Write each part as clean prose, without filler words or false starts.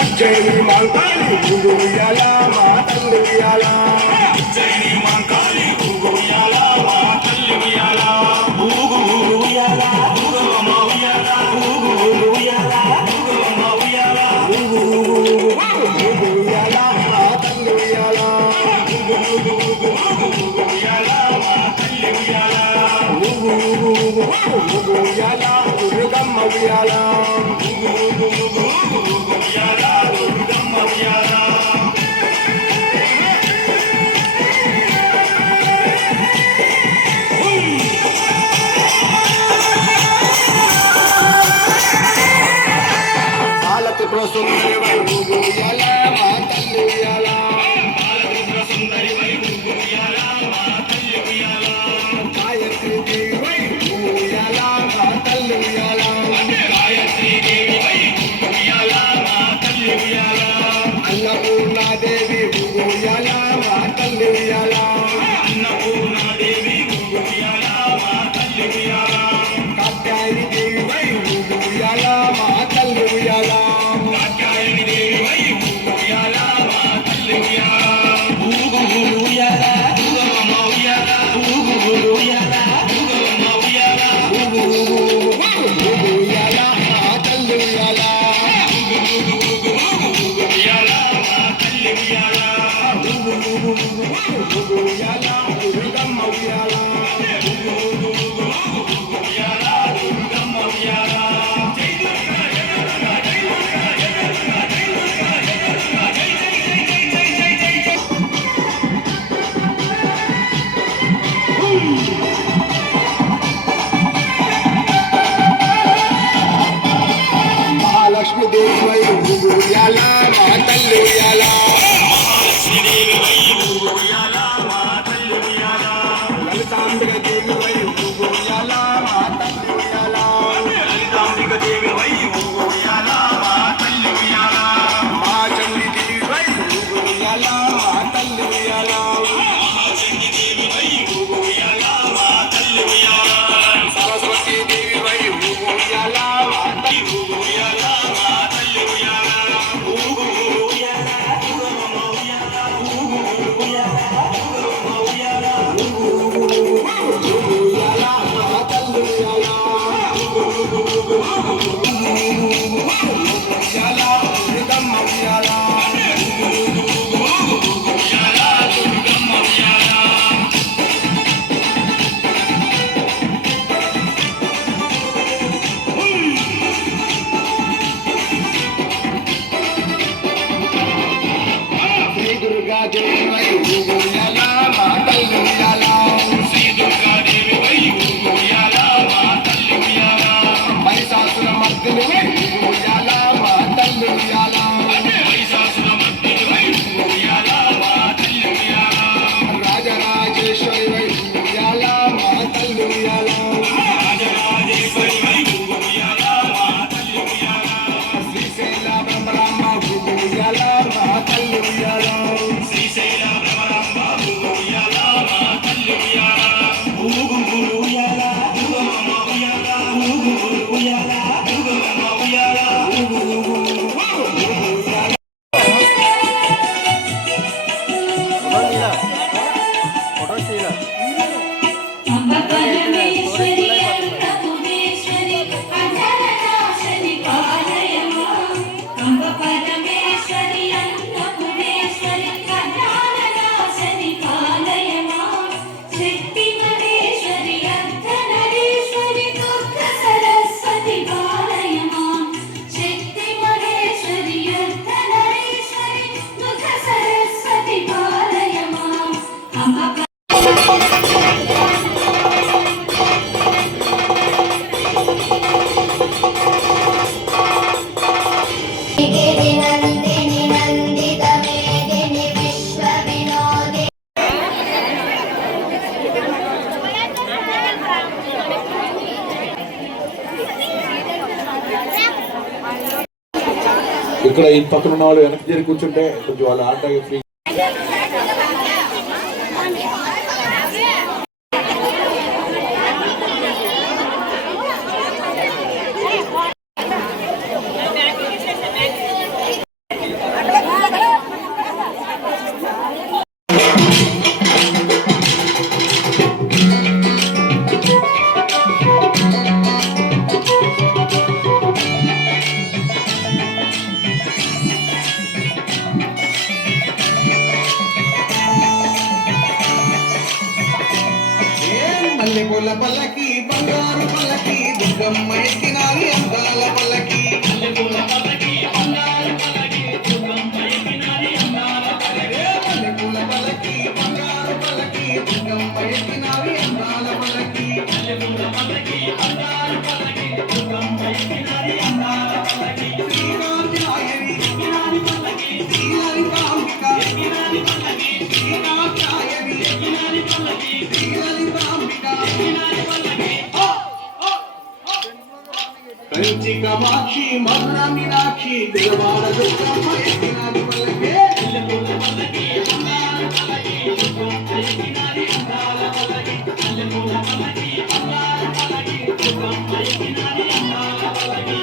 ఉజ్జయిని మాంకాళి ఉయ్యాల మా తల్లి ఉయ్యాల ఉజ్జయిని మాంకాళి ఉయ్యాల మా తల్లి ఉయ్యాల ఊగు ఉయ్యాల ఊగమ్మ ఉయ్యాల ఊగు ఉయ్యాల ఊగమ్మ ఉయ్యాల ఊగు ఉయ్యాల మా తల్లి ఉయ్యాల ఉయ్యాల మా తల్లి ఉయ్యాల ఊగు ఉయ్యాల దుర్గమ్మ ఉయ్యాల ఉయ్యాల దుర్గమ్మ ఉయ్యాల బాలత్రిపుర సుందరి ఉయ్యాల మా తల్లి ఉయ్యాల బాలత్రిపుర సుందరి ఉయ్యాల మా తల్లి ఉయ్యాల గాయత్రి దేవి ఉయ్యాల మా తల్లి ఉయ్యాల గాయత్రీ దేవి ఉయ్యాల మా తల్లి ఉయ్యాల అన్నపూర్ణాదేవి ఉయ్యాల మా తల్లి ఉయ్యాల అన్నపూర్ణాదేవి ఉయ్యాల మా తల్లి ఉయ్యాల కాత్యాయని దేవి ఉయ్యాల మా తల్లి ఉయ్యాల కాత్యాయని దేవి ఉయ్యాల మా తల్లి ఉయ్యాల ఊగు ఉయ్యాల ఊగమ్మ ఉయ్యాల ఊగు ఉయ్యాల ఊగమ్మ ఉయ్యాల ఉయ్యాల మా తల్లి ఉయ్యాల ఉయ్యాల మా తల్లి ఉయ్యాల ఉయ్యాల దుర్గమ్మ ఉయ్యాల ఉయ్యాల దుర్గమ్మ ఉయ్యాల మహాలక్ష్మి దేవి ఉయ్యాల మా తల్లి ఉయ్యాల లలితాంబిక దేవి ఉయ్యాల మా తల్లి ఉయ్యాల లలితాంబిక దేవి ఉయ్యాల మా తల్లి ఉయ్యాల మా చండి దేవి ఉయ్యాల మా తల్లి ఉయ్యాల మహాశక్తి దేవి ఉయ్యాల మా తల్లి ఉయ్యాల సరస్వతి దేవి ఉయ్యాల మా తల్లి ఉయ్యాల మా తల్లి ఉయ్యాల ఊగు ఉయ్యాల ఊగమ్మ ఉయ్యాల ఊగు ఉయ్యాల ఊగమ్మ ఉయ్యాల ఉయ్యాల మా తల్లి ఉయ్యాల ఉయ్యాల దుర్గమ్మ ఉయ్యాల ఉయ్యాల దుర్గమ్మ ఉయ్యాల శ్రీ దుర్గా దేవి ఉయ్యాల మా తల్లి ఉయ్యాల శ్రీ దుర్గాదేవి ఉయ్యాల మా తల్లి ఉయ్యాల మహిషాసుర మర్దిని ఉయ్యాల మా తల్లి ఉయ్యాల మహిషాసుర మర్దిని ఉయ్యాల మా తల్లి ఉయ్యాల రాజరాజేశ్వరి ఉయ్యాల మా తల్లి ఉయ్యాల రాజరాజేశ్వరి ఉయ్యాల మా తల్లి ఉయ్యాల శ్రీశైల బ్రహ్మరాంబ ఉయ్యాల మా తల్లి ఉయ్యాల శ్రీశైల భ్రమరాంబ ఉయ్యాల మా తల్లి ఉయ్యాల ఊగు ఉయ్యాల ఊగమ్మ ఉయ్యాల ఊగు ఉయ్యాల ఊగమ్మ ఉయ్యాల అంబ పరమేశ్వరి అన్నపూర్ణేశ్వరి అఘరనాశని పాలయమా అంబ పరమేశ్వరి అన్నపూర్ణేశ్వరి అఘరనాశని పాలయమా శక్తి మహేశ్వరి అర్ధనరీశ్వరి దుర్గ సరస్వతి పాలయమా శక్తి మహేశ్వరి అర్ధనరీశ్వరి దుర్గ సరస్వతి పాలయమా అంబ गिरिनन्दिनि नन्दितमेदिनि विश्वविनोदिनि ఇక్కడ ఈ పక్కన ఉన్న వాళ్ళు వెనక్కి జరిగి కూర్చుంటే కొంచెం వాళ్ళు ఆట ఫ్రీ. మల్లెపూల పల్లకి బంగారు పల్లకి దుర్గమ్మ ఎక్కినాలి అందాల పల్లకి మల్లెపూల పల్లకి బంగారు పల్లకి దుర్గమ్మ ఎక్కినాలి అందాల పల్లకి మల్లెపూల పల్లకి బంగారు పల్లకి దుర్గమ్మ ఎక్కినాలి అందాల పల్లకి మల్లెపూల పల్లకి బంగారు పల్లకి దుర్గమ్మ ఎక్కినాలి అందాల పల్లకి శ్రీరామచాయని ఎక్కినాలి పల్లకి శ్రీలలితాంబిక ఎక్కినాలి పల్లకి శ్రీరామచాయని ఎక్కినాలి పల్లకి శ్రీలలితాంబిక ఎక్కినాలి పల్లకి కంచి కామాక్షి మధుర మీనాక్షి దేవాల దుర్గమ్మ ఎక్కినాలి పల్లకి మల్లెపూల పల్లకి బంగారు పల్లకి దుర్గమ్మ ఎక్కినాలి అందాల పల్లకి మల్లెపూల పల్లకి బంగారు పల్లకి దుర్గమ్మ ఎక్కినాలి అందాల పల్లకి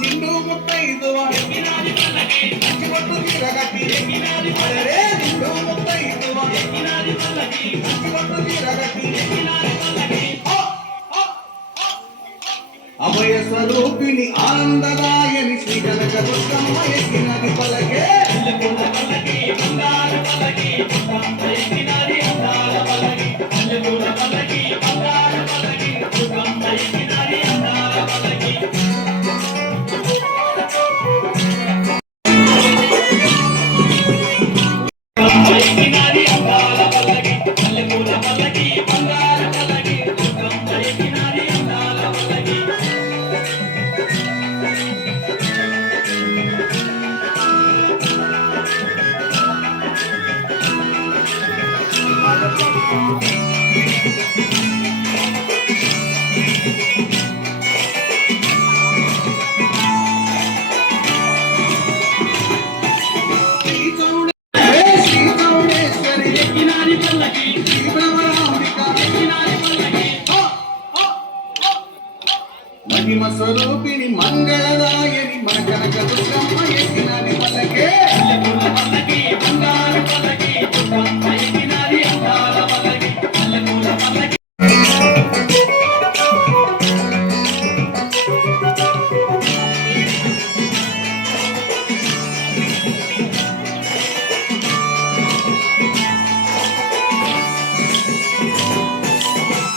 నిండు ముత్తైదువ ఎక్కినాలి పల్లకి కంచిపట్టు చీరగట్టి ఎక్కినాలి అరెరే నిండు ముత్తైదువ ఎక్కినాలి పల్లకి కంచిపట్టు చీరగట్టి ఎక్కినాలి పల్లకి అభయ స్వరూపిణి ఆనందదాయని శ్రీ కనక దుర్గమ్మ ఎక్కినది పలకే మల్లెపూల పల్లకి బంగారు పల్లకి దుర్గమ్మ ఎక్కినాలి అందాల పల్లకి మల్లెపూల పల్లకి బంగారు పల్లకి దుర్గమ్మ ఎక్కినాలి అందాల పల్లకి దుర్గమ్మ ఎక్కినాలి అందాల పల్లకి మల్లెపూల పల్లకి బంగారు పల్లకి దుర్గమ్మ ఎక్కినాలి అందాల పల్లకి శ్రీ చౌడేశ్వరి ఎక్కినాలి పల్లకి శ్రీ భ్రమరాంబిక ఎక్కినాలి పల్లకి మహిమ స్వరూపిణి మంగళదాయని మన కనక దుర్గమ్మ ఎక్కినది పలకే మల్లెపూల పల్లకి బంగారు పల్లకి దుర్గమ్మ ఎక్కినాలి అందాల పల్లకి మల్లెపూల పల్లకి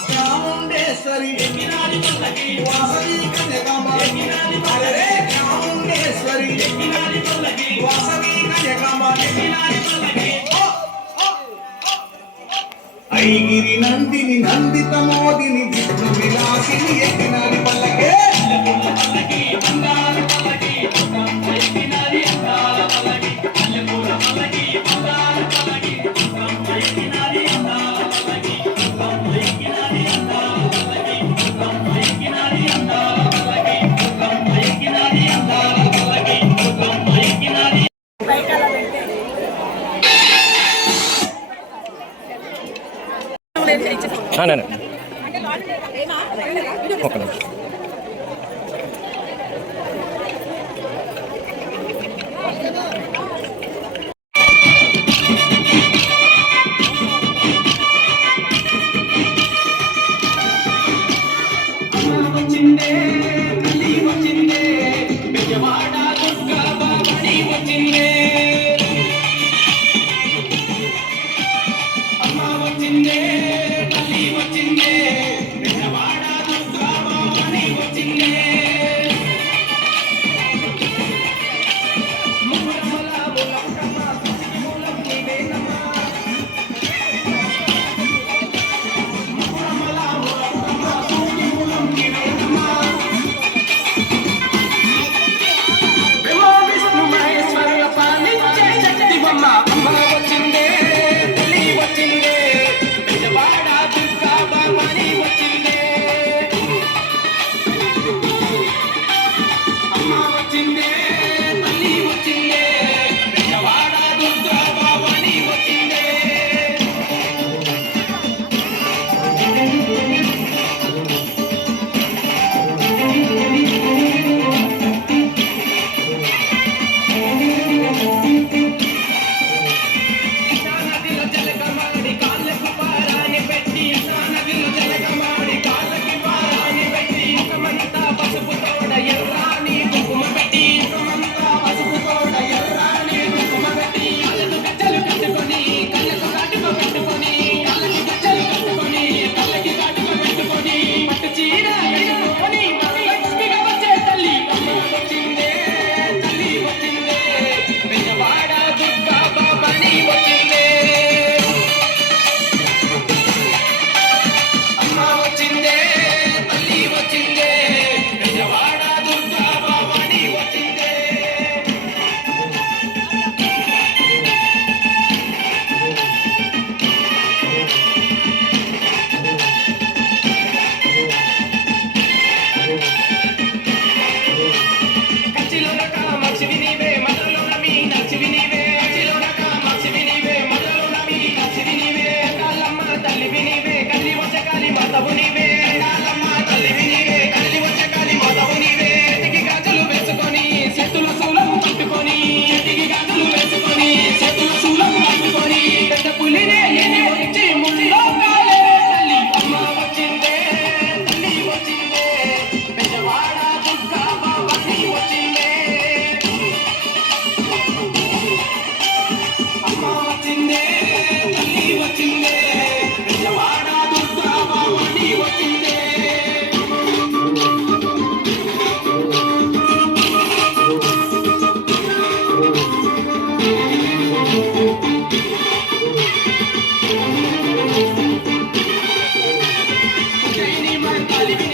చాముండేశ్వరి ఎక్కినాలి పల్లకి వాసవి కన్యకాంబ అరెరే చాముండేశ్వరి ఎక్కినాలి పల్లకి వాసవి కన్యకాంబ ఎక్కినాలి పల్లకి ఐగిరి నందిని నందిత మోదిని విష్ణు విలాసిని ఎక్కినది పల్లకే మల్లెపూల పల్లకి బంగారు పల్లకి దుర్గమ్మ ఎక్కినాలి అందాల పల్లకి మల్లెపూల పల్లకి బంగారు పల్లకి దుర్గమ్మ ఎక్కినాలి అందాల పల్లకి దుర్గమ్మ ఎక్కినాలి అందాల పల్లకి దుర్గమ్మ ఎక్కినాలి అందాల పల్లకి దుర్గమ్మ ఎక్కినాలి అందాల పల్లకి దుర్గమ్మ ఎక్కినాలి నేను ఒక నిమిషం వచ్చిందే తల్లి వచ్చిందే బెజవాడ దుర్గా బాబడి వచ్చిందే అమ్మ వచ్చిందే తల్లి వచ్చిందే బెజవాడ దుర్గా బాబడి కలిగి